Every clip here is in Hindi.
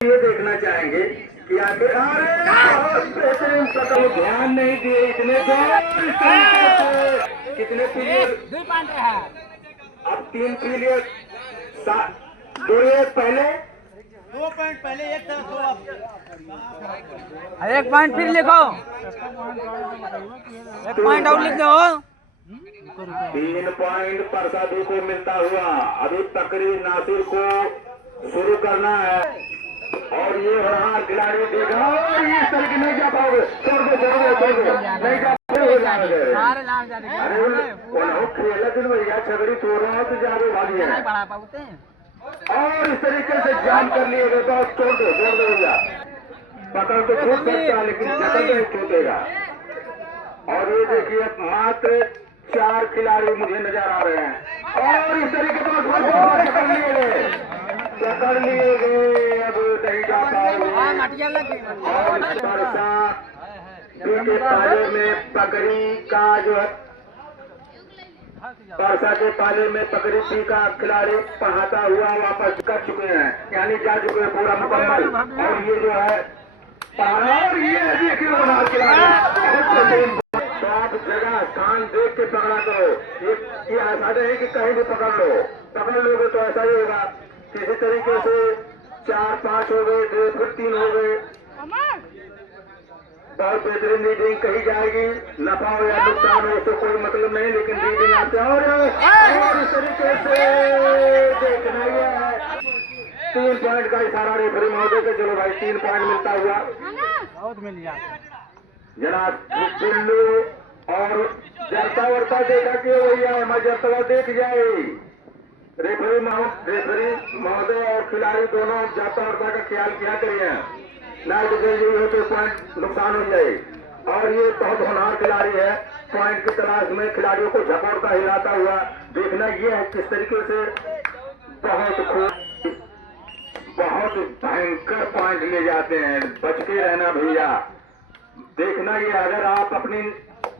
ये देखना चाहेंगे कि आप ध्यान नहीं दिए इतने कितने पीरियड अब 3 पीरियड 2 पहले 2 पॉइंट पहले एक पॉइंट फिर लिखो, एक पॉइंट और लिख दो। 3 पॉइंट प्रसादी को मिलता हुआ। अभी तकरी नासिर को शुरू करना है और ये रहा खिलाड़ी देखा और इस तरीके नहीं जा पाओगे। छोड़ दो नहीं जा पाओगे। अरे लेकिन भैया छगड़ी छोड़ रहा हो तो जाके भागी है और इस तरीके से जाम कर लिए गए तो छोड़ दो भैया। पकड़ तो छूट सकता है लेकिन जगह नहीं छूटेगा। और ये देखिए मात्र 4 खिलाड़ी मुझे नजर आ रहे हैं और इस तरीके से पकड़ लिए गए। अब नहीं जा पाओगे। के पाले में पकड़ी का जो है परसा के पाले में पकड़ी पी का खिलाड़ी पहाता हुआ वापस कर चुके हैं, यानी जा चुके हैं पूरा मुकम्मल। और ये जो है और ये देखिए तो आप जगह स्थान देख के पकड़ा करो। ये ऐसा नहीं कि कहीं भी पकड़ लो, पकड़ लोगे तो ऐसा ही होगा। किसी तरीके से 4-5 हो गए, 2 फिर 3 हो गए। बहुत बेहतरीन रीडिंग कही जाएगी, नफा हो या नुकसान हो उससे कोई मतलब नहीं, लेकिन रीडिंग आते और इस तरीके से देखना ही है। 3 पॉइंट का इशारा रेफरी महोदय के। चलो भाई 3 पॉइंट मिलता हुआ बहुत मिल जाता जनाब बिल्लू और जरता वर्ता देखा कि भैया हमारा जरता देख जाए। रेफरी महोदय और खिलाड़ी दोनों जरता वर्ता का ख्याल किया करिए, ना जल्दी हो तो पॉइंट नुकसान हो जाए। और ये बहुत होनहार खिलाड़ी है, पॉइंट की तलाश में खिलाड़ियों को झकोड़ता हिलाता हुआ देखना। ये है किस तरीके से बहुत भयंकर पॉइंट ले जाते हैं। बच के रहना भैया, देखना। ये अगर आप अपनी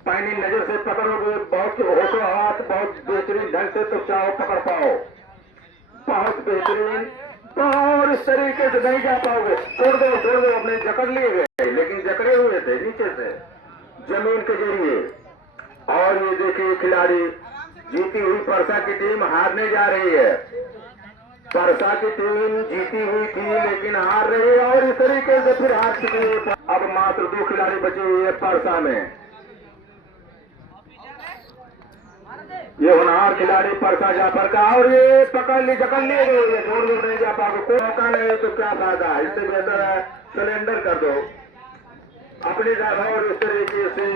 पैनी नजर से पकड़ोगे बहुत होकर हाथ बहुत बेहतरीन ढंग से तो चाहो पकड़ पाओ, बहुत बेहतरीन। और इस तरीके से नहीं जा पाओगे। छोड़ दो अपने जकड़ लिए गए, लेकिन जकड़े हुए थे नीचे से जमीन के जरिए। और ये देखिए खिलाड़ी जीती हुई परसा की टीम हारने जा रही है। परसा की टीम जीती हुई थी लेकिन हार रही है और इस तरीके से फिर हार चुकी है। अब मात्र 2 खिलाड़ी बचे हुए हैं परसा में। ये होनहार खिलाड़ी परसा जाफर का और ये जकड़ लिए गए। छोड़ दो नहीं जा पाओगे, कोई मौका नहीं तो क्या फायदा। इससे बेहतर है सिलेंडर कर दो अपनी जगह और इस तरीके से।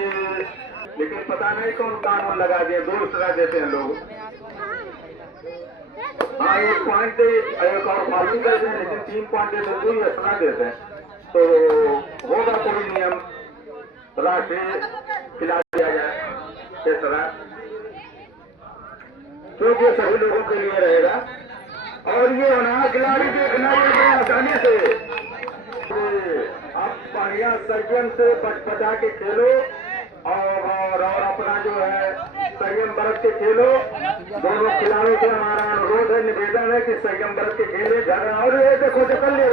लेकिन पता नहीं कौन कानून लगा दिए, 2 सजा देते हैं लोग। हाँ 1 पॉइंट एक और फालतू देते हैं, लेकिन 3 पॉइंट देते 2 सजा देते हैं। तो होगा कोई नियम राष्ट्रीय खिला दिया जाए इस तरह, क्योंकि सभी लोगों के लिए रहेगा। और ये होना खिलाड़ी देखना है आसानी से। आप बढ़िया संयम से बचा के खेलो और अपना जो है संयम बरत के खेलो। दोनों खिलाड़ियों से हमारा अनुरोध है, निवेदन है कि संयम बरत के खेले झगड़ा। और ये देखो कर ले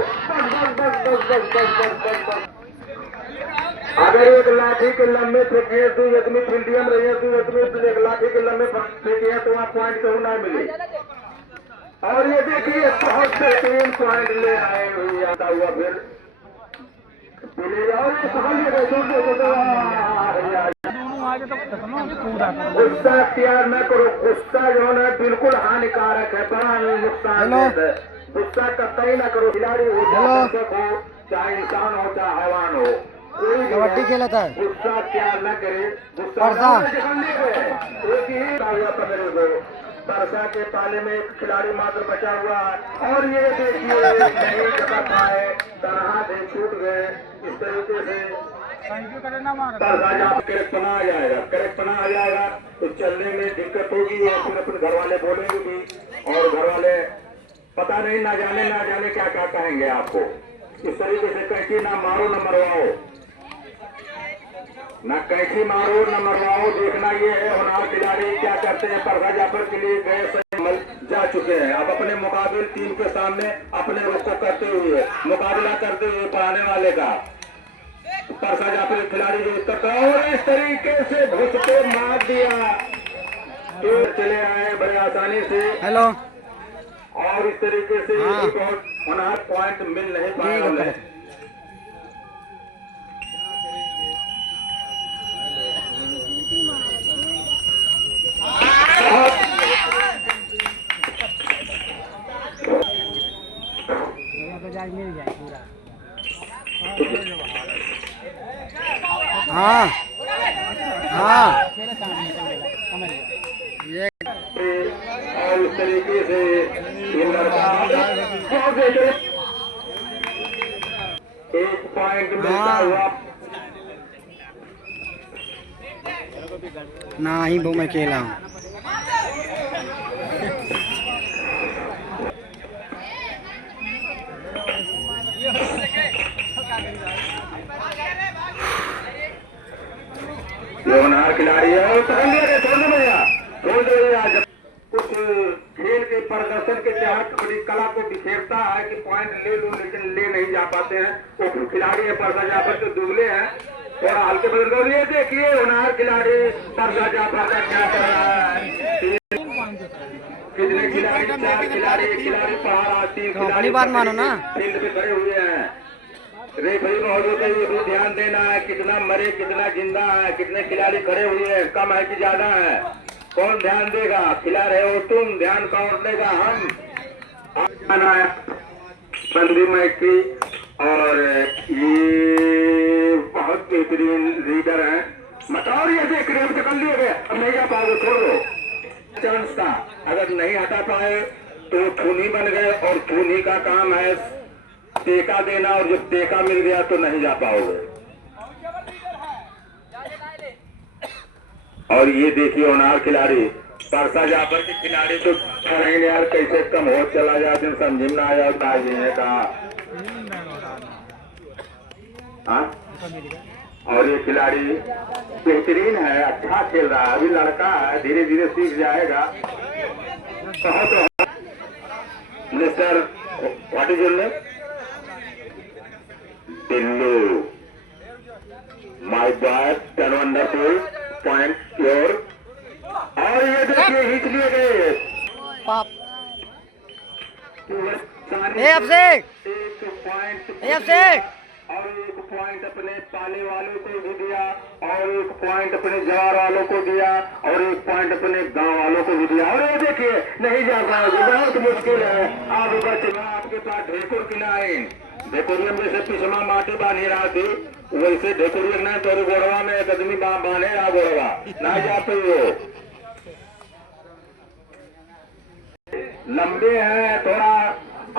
अगर एक लाठी के लंबे फेंकिए 2 आदमी फील्डियम रही 2 आदमी एक लाठी के लंबे फेंकिए तो वहाँ पॉइंट क्यों ना मिले। और ये देखिए बहुत बेहतरीन पॉइंट ले आए हुए आता हुआ फिर गुस्सा अख्तियार न करो। गुस्सा जो है बिल्कुल हानिकारक है, बड़ा नुकसान है। गुस्सा कतई न करो। खिलाड़ी हो दर्शक हो चाहे इंसान हो चाहे हैवान हो, कबड्डी खेला था। गुस्सा क्या न करे। गुस्सा एक ही परसा के पाले में एक खिलाड़ी मात्र बचा हुआ है और ये देखिए नहीं जगह पाए, तरह से छूट गए। इस तरीके से परसा जब करेक्ट बना आ जाएगा तो चलने में दिक्कत होगी और फिर अपने घर वाले बोलेंगे भी, और घर वाले पता नहीं ना जाने क्या क्या कहेंगे आपको। इस तरीके से कैंची ना मारो न मरवाओ, न कैंची मारो न मरवाओ। देखना ये है होनहार खिलाड़ी क्या करते हैं। परसा जाफर के लिए गए जा चुके हैं। अब अपने मुकाबिल टीम के सामने अपने रुख को करते हुए मुकाबला करते हुए पढ़ाने वाले का परसा जाफर खिलाड़ी जो उत्तर का और इस तरीके से घुस के मार दिया तो चले आए बड़े आसानी से। हेलो और इस तरीके से हाँ। एक और 59 पॉइंट मिल नहीं पाए उन्हें। मिल जाए पूरा। हाँ हाँ ये और इस तरीके से ये लड़का एक पॉइंट मिलता हुआ ना ही वो मैं अकेला हूँ। होनहार खिलाड़ी है और छोड़ दो भैया जब कुछ खेल के प्रदर्शन के तहत बड़ी कला को बिखेरता है कि पॉइंट ले लो लेकिन ले नहीं जा पाते हैं। वो खिलाड़ी है परसा जाफर तो दुबले हैं थोड़ा हल्के बदल दो। ये देखिए होनहार खिलाड़ी परसा जाफर का क्या कर रहा है। कितने खिलाड़ी 4 खिलाड़ी एक खिलाड़ी पढ़ा रहा 3 खिलाड़ी बात मानो ना फील्ड पे खड़े हुए हैं। रेफरी महोदय को ये भी ध्यान देना है कितना मरे कितना जिंदा है कितने खिलाड़ी खड़े हुए हैं कम है कि ज्यादा है कौन ध्यान देगा। खिला रहे हो तुम ध्यान कौन देगा हम। बंदी मैत्री और ये बहुत बेहतरीन लीडर है मतलब ये देख रहे हो कर लिए गए अब नहीं जा पाओगे छोड़ दो। चांस था अगर नहीं हटा पाए तो खूनी बन गए और खूनी का काम है टेका देना और जब टेका मिल गया तो नहीं जा पाओगे। और ये देखिए होनहार खिलाड़ी परसा जाफर के खिलाड़ी तो करेंगे यार कैसे कम हो चला जाते समझ में आ जाता है कहा। और ये खिलाड़ी बेहतरीन है अच्छा खेल रहा है अभी लड़का है धीरे धीरे सीख जाएगा। बहुत mister what is your name Pillu, my boy, 10 wonderful point your और ये देखिए हिट लिए गए पाप अभिषेक अभिषेक और एक पॉइंट अपने पाले वालों को भी दिया और एक पॉइंट अपने जवार वालों को दिया और एक पॉइंट अपने गांव वालों को भी दिया। और ये देखिए नहीं जा पाओगे बहुत मुश्किल है। आप ऊपर आपके पास ढेकुर की लाइन ढेकुरियम जैसे पिछमा माटी बांधी रहा थी वैसे ढेकुरियम ना तोरी गोड़वा में एक आदमी बांधे रहा गोड़वा ना जाते हो लंबे हैं थोड़ा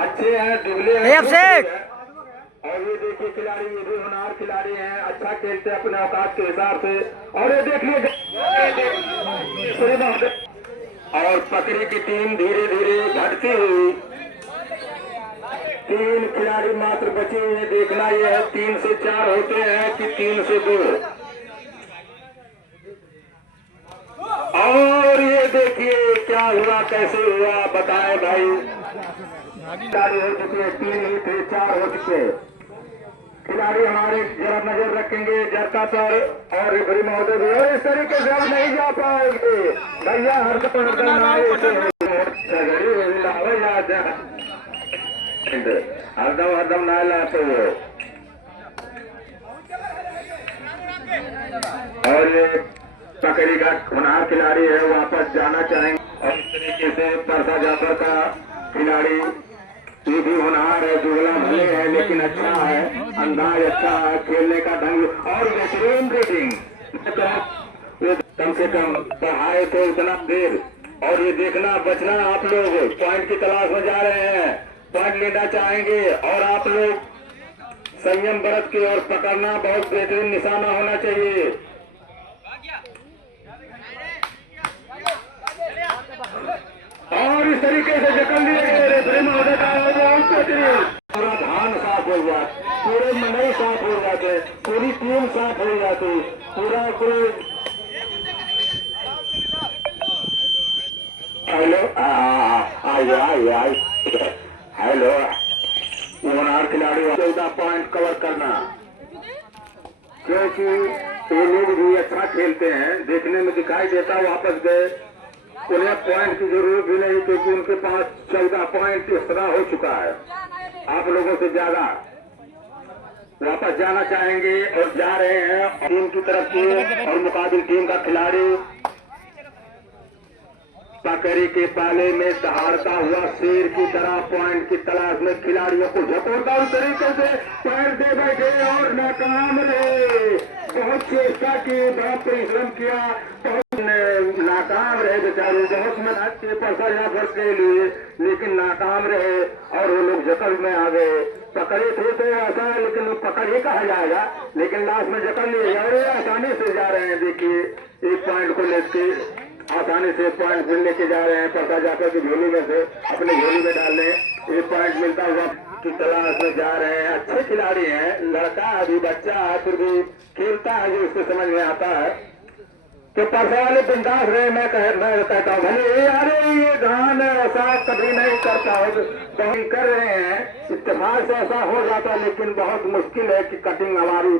अच्छे हैं दुबले हैं। और ये देखिए खिलाड़ी ये भी होनहार खिलाड़ी हैं अच्छा खेलते हैं अपने औकात के हिसाब से। और ये देखिए और पकड़ी की टीम धीरे धीरे घटती हुई 3 खिलाड़ी मात्र बचे हुए देखना यह है 3 से 4 होते हैं कि 3 से 2। और ये देखिए क्या हुआ कैसे हुआ बताएं भाई। खिलाड़ी हो चुके 3 ही थे 4 हो चुके खिलाड़ी हमारे जरा नजर रखेंगे जरता पर और रेफरी महोदय भी और इस तरीके से अब नहीं जा पाएंगे भैया हरदम ना लाते हो। और ये पकड़ी का होनहार खिलाड़ी है वापस जाना चाहेंगे और इस तरीके से परसा जाफर का खिलाड़ी ये भी होनहार है जुगला भले है लेकिन अच्छा है अंदाज अच्छा है खेलने का ढंग और बेहतरीन रेटिंग कम से कम पढ़ाए तो इतना देर। और ये देखना बचना आप लोग पॉइंट की तलाश में जा रहे हैं पॉइंट लेना चाहेंगे और आप लोग संयम बरत के और पकड़ना बहुत बेहतरीन निशाना होना चाहिए। और इस तरीके से जकड़ लिए गए रेफरी महोदय का बहुत बेहतरीन पूरा धान साफ हो गया पूरे मनई साफ हो जाते पूरी टीम साफ हो जाती पूरा कोई हेलो हेलो, होनहार खिलाड़ी 14 पॉइंट कवर करना, क्योंकि ये लोग भी अच्छा खेलते हैं, देखने में दिखाई देता वापस गए, उन्हें पॉइंट की जरूरत भी नहीं, क्योंकि उनके पास 14 पॉइंट एक्स्ट्रा हो चुका है, आप लोगों से ज्यादा वापस जाना चाहेंगे और जा रहे हैं टीम की तरफ से। और मुकाबिल टीम का खिलाड़ी पकड़ी के पाले में दहाड़ता हुआ शेर की तरह पॉइंट की तलाश में खिलाड़ियों को झकोरदार तरीके से पॉइंट दे बैठे और नाकाम रहे। बहुत चेष्टा की, बहुत परिश्रम किया, बहुत नाकाम रहे बेचारे, बहुत मेहनत की परसा के लिए, लेकिन नाकाम रहे और वो लोग जकड़ में आ गए। पकड़े थे तो ऐसा है, लेकिन पकड़ ही कहा जाएगा, लेकिन लास्ट में जकड़ लिए जा रहे, आसानी से जा रहे हैं। देखिए एक पॉइंट को लेके आसानी से पॉइंट फिर लेके जा रहे हैं, परसा जाकर के झोली में से अपने झोली में डाल रहे, एक पॉइंट मिलता हुआ की तलाश में जा रहे हैं। अच्छे खिलाड़ी हैं, लड़का अभी बच्चा है, फिर भी खेलता है जो उसको समझ में आता है। तो परसा वाले बिंदास रहे, मैं कहता हूँ भले अरे ये धान ऐसा कभी नहीं करता हो, तो कर रहे हैं, इत्तेफाक से ऐसा हो जाता, लेकिन बहुत मुश्किल है कि कटिंग हमारी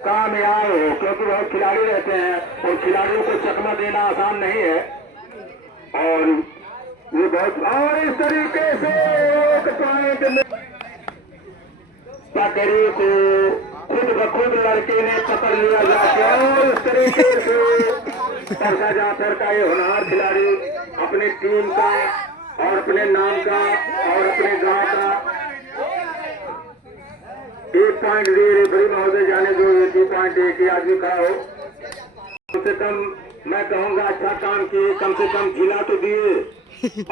काम में आए हो, क्योंकि बहुत खिलाड़ी रहते हैं और खिलाड़ियों को चकमा देना आसान नहीं है। और ये बहुत, और इस तरीके से एक पॉइंट में पकड़ी को खुद ब खुद लड़के ने पकड़ लिया जाके, और इस तरीके से परसा जाफर का ये होनहार खिलाड़ी अपनी टीम का और अपने नाम का और अपने गांव का 1 पॉइंट दे रहे। बड़ी महोदय जाने जो 2 पॉइंट एक ही आदमी खड़ा हो, कम से कम मैं कहूँगा अच्छा काम किए, कम से कम जिला तो दिए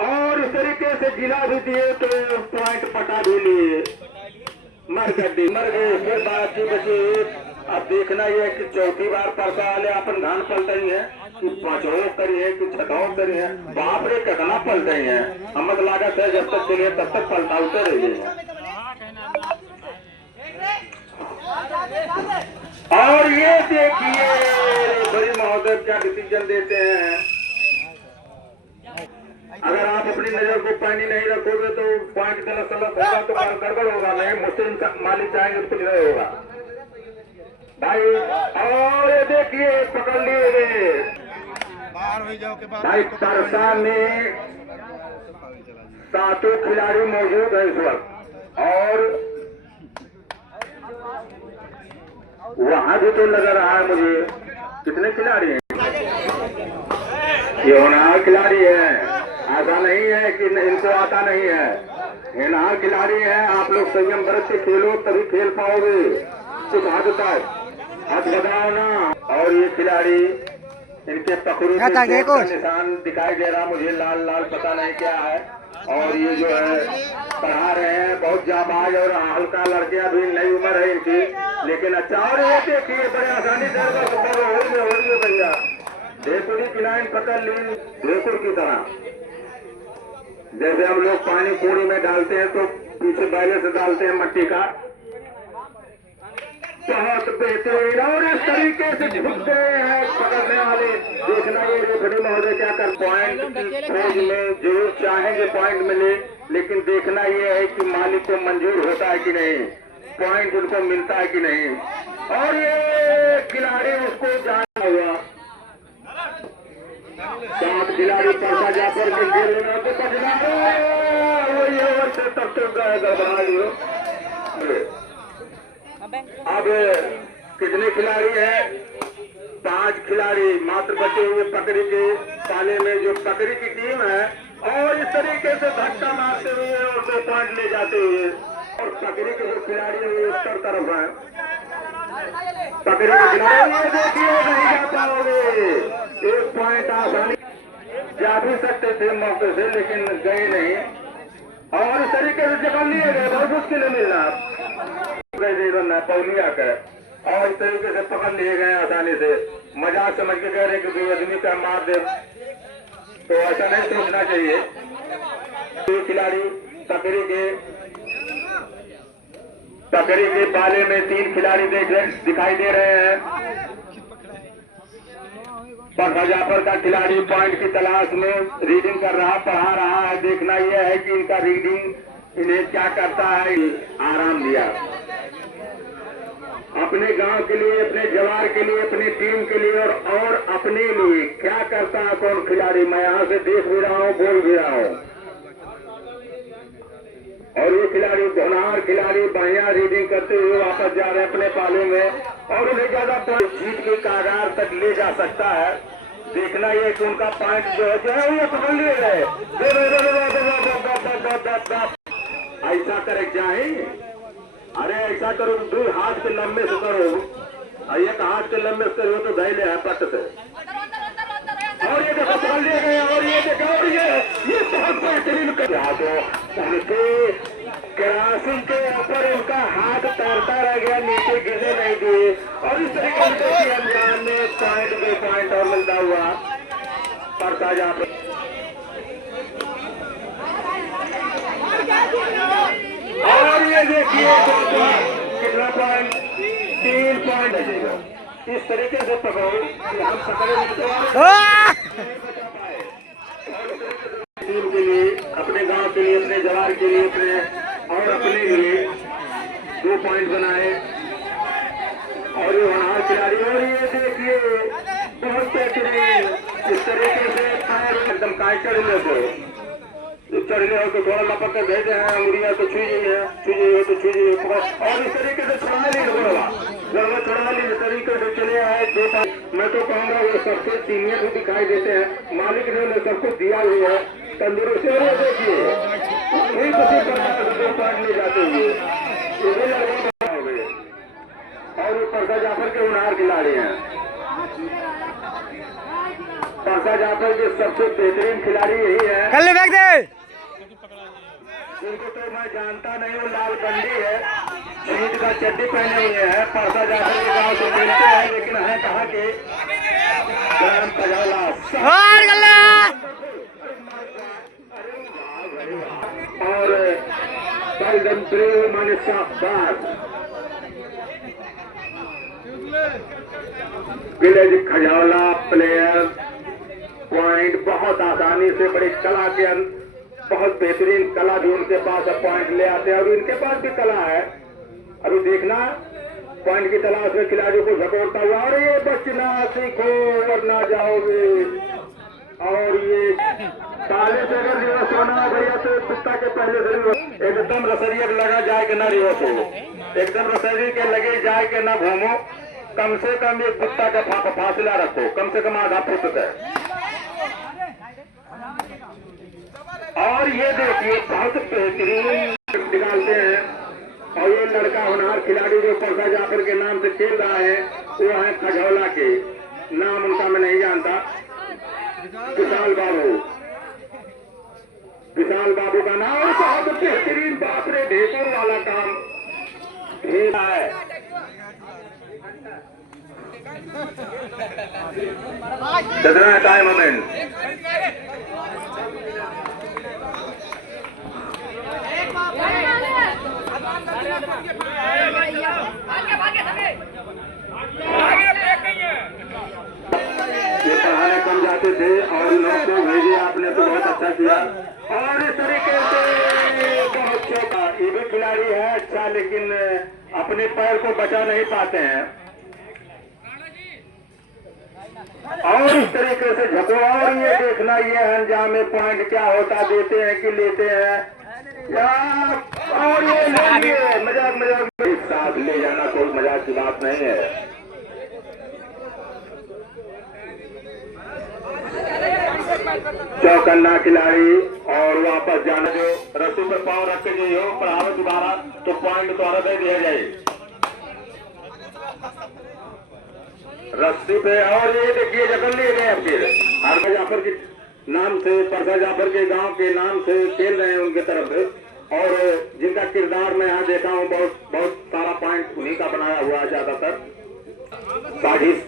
और इस तरीके से जिला भी दिए तो पॉइंट पटा भी लिए। मर गए फिर बाकी बचे। अब देखना यह है कि चौथी बार परसा वाले अपन धान पलट रही है कि 5 करी है कि 6 करी है, बाप रे कितना पलट रही है। हमद लागत है जब तक चलिए तब तक पलटाते रहिए। और ये देखिए बड़ी महोदय क्या डिसीजन देते हैं। अगर आप अपनी नजर को पानी नहीं रखोगे तो पॉइंट गलत होगा, तो गड़बड़ होगा, नहीं मुझसे मालिक चाहेंगे तो कुछ नहीं होगा भाई। और ये देखिए पकड़ लिए गए भाई। परसा में 7 खिलाड़ी मौजूद है इस वक्त, और वहां भी तो नजर रहा है मुझे कितने खिलाड़ी हैं। ये होनहार खिलाड़ी है, ऐसा नहीं है कि इनको आता नहीं है, होनहार खिलाड़ी है। आप लोग संयम बरत के खेलो तभी खेल पाओगे, कुछ हद तक हाथ लगाओ ना। और ये खिलाड़ी इनके पकड़ू का निशान दिखाई दे रहा मुझे, लाल लाल पता नहीं क्या है। और ये जो है पढ़ा रहे हैं, बहुत जाबाज और हल्का लड़के, अभी नई उम्र है इनकी, लेकिन अच्छा। और ये देखिए बड़े आसानी से हो रही है भैया, ढेकुरी की लाइन पकड़ ली, ढेकुर की तरह। जैसे हम लोग पानी कूड़ी में डालते हैं तो पीछे बैले से डालते हैं मट्टी का, बहुत बेहतरीन। और इस तरीके से झुक गए हैं पकड़ने वाले। देखना ये रेफरी महोदय क्या कर, पॉइंट की खोज में जरूर चाहेंगे पॉइंट मिले, लेकिन देखना ये है कि मालिक को मंजूर होता है कि नहीं, पॉइंट उनको मिलता है कि नहीं। और ये खिलाड़ी उसको जाना हुआ, 7 खिलाड़ी परसा जाफर के खेल में तो बचना वही ओवर से तब तक गड़बड़ा लियो। अब कितने खिलाड़ी हैं? 5 खिलाड़ी मात्र बचे हुए पकड़ी के पाले में, जो पकड़ी की टीम है। और इस तरीके से धक्का मारते हुए और 2 पॉइंट ले जाते हुए, और पकड़ी के जो खिलाड़ी है वो उत्तर तरफ है। पकड़ी के खिलाड़ी ये देखिए नहीं जा पाओगे, 1 पॉइंट आसानी जा भी सकते थे मौके से, लेकिन गए नहीं। और इस तरीके से जगह लिए गए, बहुत मुश्किल है मिलना पौलिया कर, और इस तरीके से पकड़ लिए गए आसानी से। मजाक समझ के कह रहे कि 2 आदमी का मार दे, तो ऐसा नहीं सोचना चाहिए। 2 खिलाड़ी पकड़ी के पाले में 3 खिलाड़ी दिखाई दे रहे हैं। परसा जाफर का खिलाड़ी पॉइंट की तलाश में रीडिंग कर रहा, पढ़ा रहा है। देखना यह है कि इनका रीडिंग इन्हें क्या करता है। आराम दिया अपने गांव के लिए, अपने जवार के लिए, अपनी टीम के लिए और अपने लिए क्या करता है कौन खिलाड़ी। मैं यहां से देख भी रहा हूं, बोल भी रहा हूं। और ये खिलाड़ी होनहार खिलाड़ी बढ़िया रीडिंग करते हुए वापस जा रहे हैं अपने पाले में और उन्हें ज्यादा जीत के कागार तक ले जा सकता है। देखना ये कि उनका पॉइंट जो है वो पकड़ लिए गए। ऐसा करे चाहे, अरे ऐसा करो 2 हाथ के लंबे से करो, एक हाथ के लंबे से करो तो धैले है पट से। और ये देखो पकड़ लिए गए और ये देखो और ये बहुत बेहतरीन उनके क्रॉसिंग के ऊपर उनका हाथ तैरता रह गया, नीचे गिरने नहीं दिए और इस तरीके से अंजाम में पॉइंट 2 पॉइंट और मिलता हुआ परसा जाफर। और ये देखिए कितना पॉइंट 3 पॉइंट लगेगा। इस तरीके से पकड़ो कि हम पकड़े टीम के लिए, अपने गांव के लिए, अपने जवार के लिए, अपने और अपने लिए 2 पॉइंट बनाए। और ये होनहार खिलाड़ी और ये देखिए बहुत बेहतरीन इस तरीके से पैर एकदम काय चढ़ने हो चढ़ने हो तो थोड़ा लपक कर भेजे हैं, अंगुरिया तो छू जाइए तो छू जाइए और इस तरीके से छुड़ा ली लगभग छुड़ा ली इस तरीके से चले आए 2 पॉइंट। मैं तो कहूँगा वो सबसे सीनियर भी दिखाई देते हैं, मालिक ने उन्हें सब कुछ दिया हुआ है तंदुरुस्ती। और देखिए कोई किसी प्रकार से 2 पॉइंट ले जाते हुए हो गए और वो परसा जाफर के होनहार खिलाड़ी हैं। परसा जाफर के सबसे बेहतरीन खिलाड़ी यही है जिनको तो मैं जानता नहीं हूँ, लाल बंडी है, शीत का चड्डी पहने हुए हैं, परसा जाफर के गांव से मिलते हैं लेकिन है कहा के ग्राम कजौला और माने शाहबाज विलेज खजौला प्लेयर पॉइंट बहुत आसानी से बड़ी कला के बहुत बेहतरीन कला भी उनके पास पॉइंट ले आते हैं और इनके पास भी कला है। अभी देखना पॉइंट की तलाश में खिलाड़ियों को झकोड़ता हुआ और ये बचना सीखो वरना जाओगे। और ये काले से अगर रिवर्स होना भैया तो कुत्ता के पहले से एकदम रसरिया लगा जाए कि ना रिवर्स हो, एकदम रसरी के लगे जाए कि ना घूमो, कम से कम एक कुत्ता का फासला रखो, कम से कम आधा फुट तक। और ये देखिए बहुत बेहतरीन निकालते हैं और ये लड़का होनहार खिलाड़ी जो परसा जाफर के नाम से खेल रहा है वो है खजौला के, नाम उनका मैं नहीं जानता, विशाल बाबू का नाम। और बहुत बेहतरीन बाप रे ढेकर वाला काम है। कितना टाइम मोमेंट ये पढ़ाने कम जाते थे और लोग को भेजे आपने तो बहुत अच्छा किया। और इस तरीके से बहुत छोटा ये भी खिलाड़ी है अच्छा लेकिन अपने पैर को बचा नहीं पाते हैं और इस तरीके से झको। और ये देखना ये अंजाम में पॉइंट क्या होता, देते हैं कि लेते हैं या और ये ले लिए मजाक में एक साथ ले जाना कोई मजाक की बात नहीं है। चौकन्ना खिलाड़ी और वापस जाना जो रस्सी पर पांव रख के जो हो पढ़ावे दोबारा तो पॉइंट द्वारा दे दिया जाए रस्सी पे। और ये देखिए जगह लिए गए फिर परसा जाफर के नाम से, परसा जाफर के गांव के नाम से खेल रहे हैं उनके तरफ से और जिनका किरदार मैं यहाँ देखा हूँ बहुत सारा पॉइंट उन्हीं का बनाया हुआ है। ज्यादातर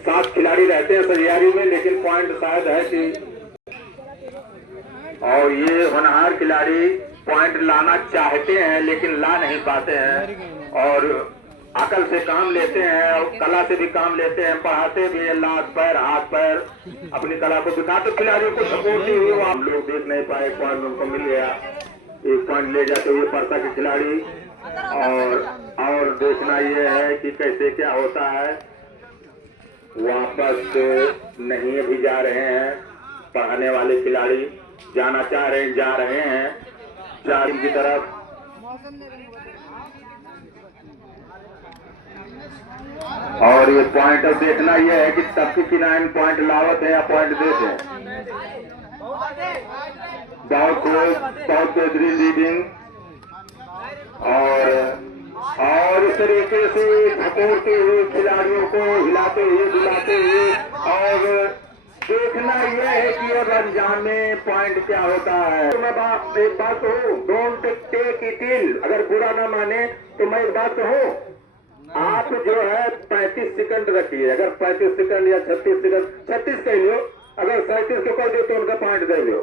7 खिलाड़ी रहते हैं सरियारी में लेकिन पॉइंट शायद है कि और ये होनहार खिलाड़ी पॉइंट लाना चाहते हैं लेकिन ला नहीं पाते हैं और अकल से काम लेते हैं और कला से भी काम लेते हैं, पढ़ाते भी हैं, लात पैर हाथ पैर अपनी कला को दिखाते, खिलाड़ियों को सपोर्ट नहीं हुई, हम लोग देख नहीं पाए, पॉइंट उनको मिल गया, 1 पॉइंट ले जाते हुए परसा के खिलाड़ी। और देखना ये है कि कैसे क्या होता है। वापस नहीं भी जा रहे हैं पढ़ाने वाले खिलाड़ी, जाना चाह रहे हैं, जा रहे हैं 4 की तरफ। और ये पॉइंट अब देखना ये है कि तब की 9 पॉइंट लावत है या पॉइंट देते हैं। बहुत बेहतरीन रीडिंग और इस तरीके से धकोरते हुए खिलाड़ियों को हिलाते हुए डुलाते हुए, और देखना यह है कि अब अंजाम में पॉइंट क्या होता है। तो मैं एक बात कहूँ, डोंट टेक इट इल, अगर बुरा ना माने तो मैं एक बात कहूँ, आप जो है 35 सेकंड रखिए, अगर 35 सेकंड या 36 सेकंड, 36 कह लो, अगर 37 को कर दो तो उनका पॉइंट दे दो,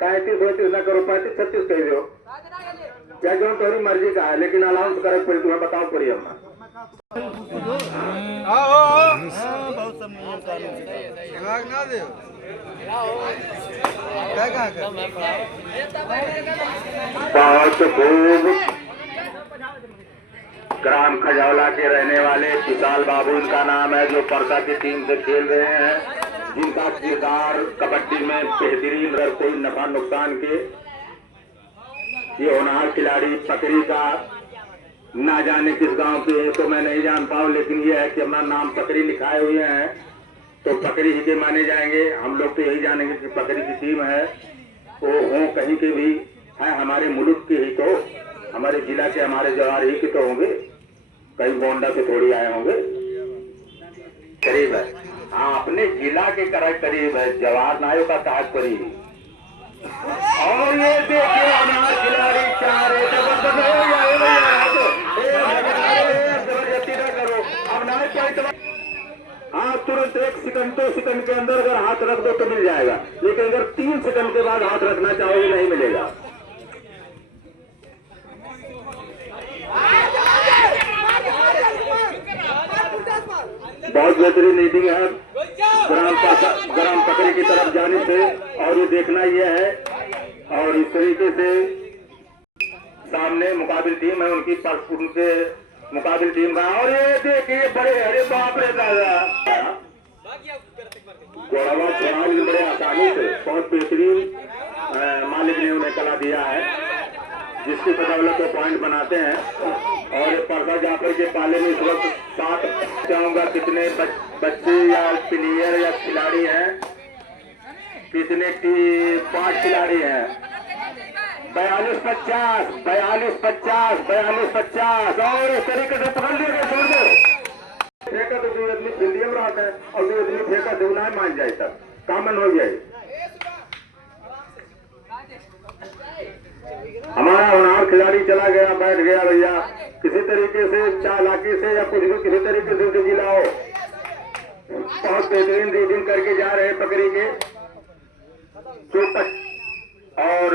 35 ना करो, 35-36 कह दो, क्या जो तुम्हारी मर्जी का है, लेकिन अलाउंस करे पड़ी, तुम्हें बताओ पड़ी हम बहुत सब नियम कानून ना दे बहुत खूब। ग्राम खजौला के रहने वाले विशाल बाबू इनका नाम है, जो परसा की टीम से खेल रहे हैं, जिनका किरदार कबड्डी में बेहतरीन, अगर कोई नफा नुकसान के। ये होनहार खिलाड़ी पकड़ी का, ना जाने किस गांव के हैं तो मैं नहीं जान पाऊँ, लेकिन ये है कि अपना नाम पकड़ी लिखाए हुए हैं तो पकड़ी ही के माने जाएंगे। हम लोग तो यही जानेंगे कि पकड़ी की टीम है, वो हो कहीं के भी है, हमारे मुल्क के ही तो, हमारे जिला के, हमारे जवार ही के तो होंगे, कहीं गोंडा से थोड़ी आए होंगे, करीब है। हाँ, अपने जिला के करीब है, जवाहर नायक का ताज करीब। और ये देखिए हमारे खिलाड़ी 4 जबरदस्ती ना करो, अब ना पॉइंट। हाँ, तुरंत 1 सेकंड 2 सेकंड के अंदर अगर हाथ रख दो तो मिल जाएगा, लेकिन अगर 3 सेकंड के बाद हाथ रखना चाहोगे नहीं मिलेगा। बहुत बेहतरीन रीडिंग है ग्राम पकड़ी की तरफ जाने से, और ये देखना यह है, और इस तरीके से सामने मुकाबिल टीम है, उनके मुकाबिल टीम का, और ये देखिए बड़े, अरे बाप रे दादा, गोड़ावा छोड़ा बड़े आसानी से, बहुत बेहतरीन मालिक ने उन्हें कला दिया है, जिसकी बदौलत को पॉइंट बनाते हैं। और परसा जाफर के पाले में इस वक्त 7 चाहूंगा कितने बच्चे या प्लेयर या खिलाड़ी हैं, कितने 5 खिलाड़ी हैं, 42-50 और इस तरीके से पकड़ लिया, छोड़ दो फेंका तो 2 आदमी फील्डिंग में रहते हैं और 2 आदमी फेंका देना मान जाए, तब कॉमन हो जाए। हमारा होनहार खिलाड़ी चला गया, बैठ गया भैया, किसी तरीके से चालाकी से या कुछ भी किसी तरीके से उसे जिलाओ। बहुत बेहतरीन रीडिंग करके जा रहे हैं पकड़ी के, और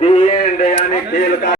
दी एंड यानी खेल का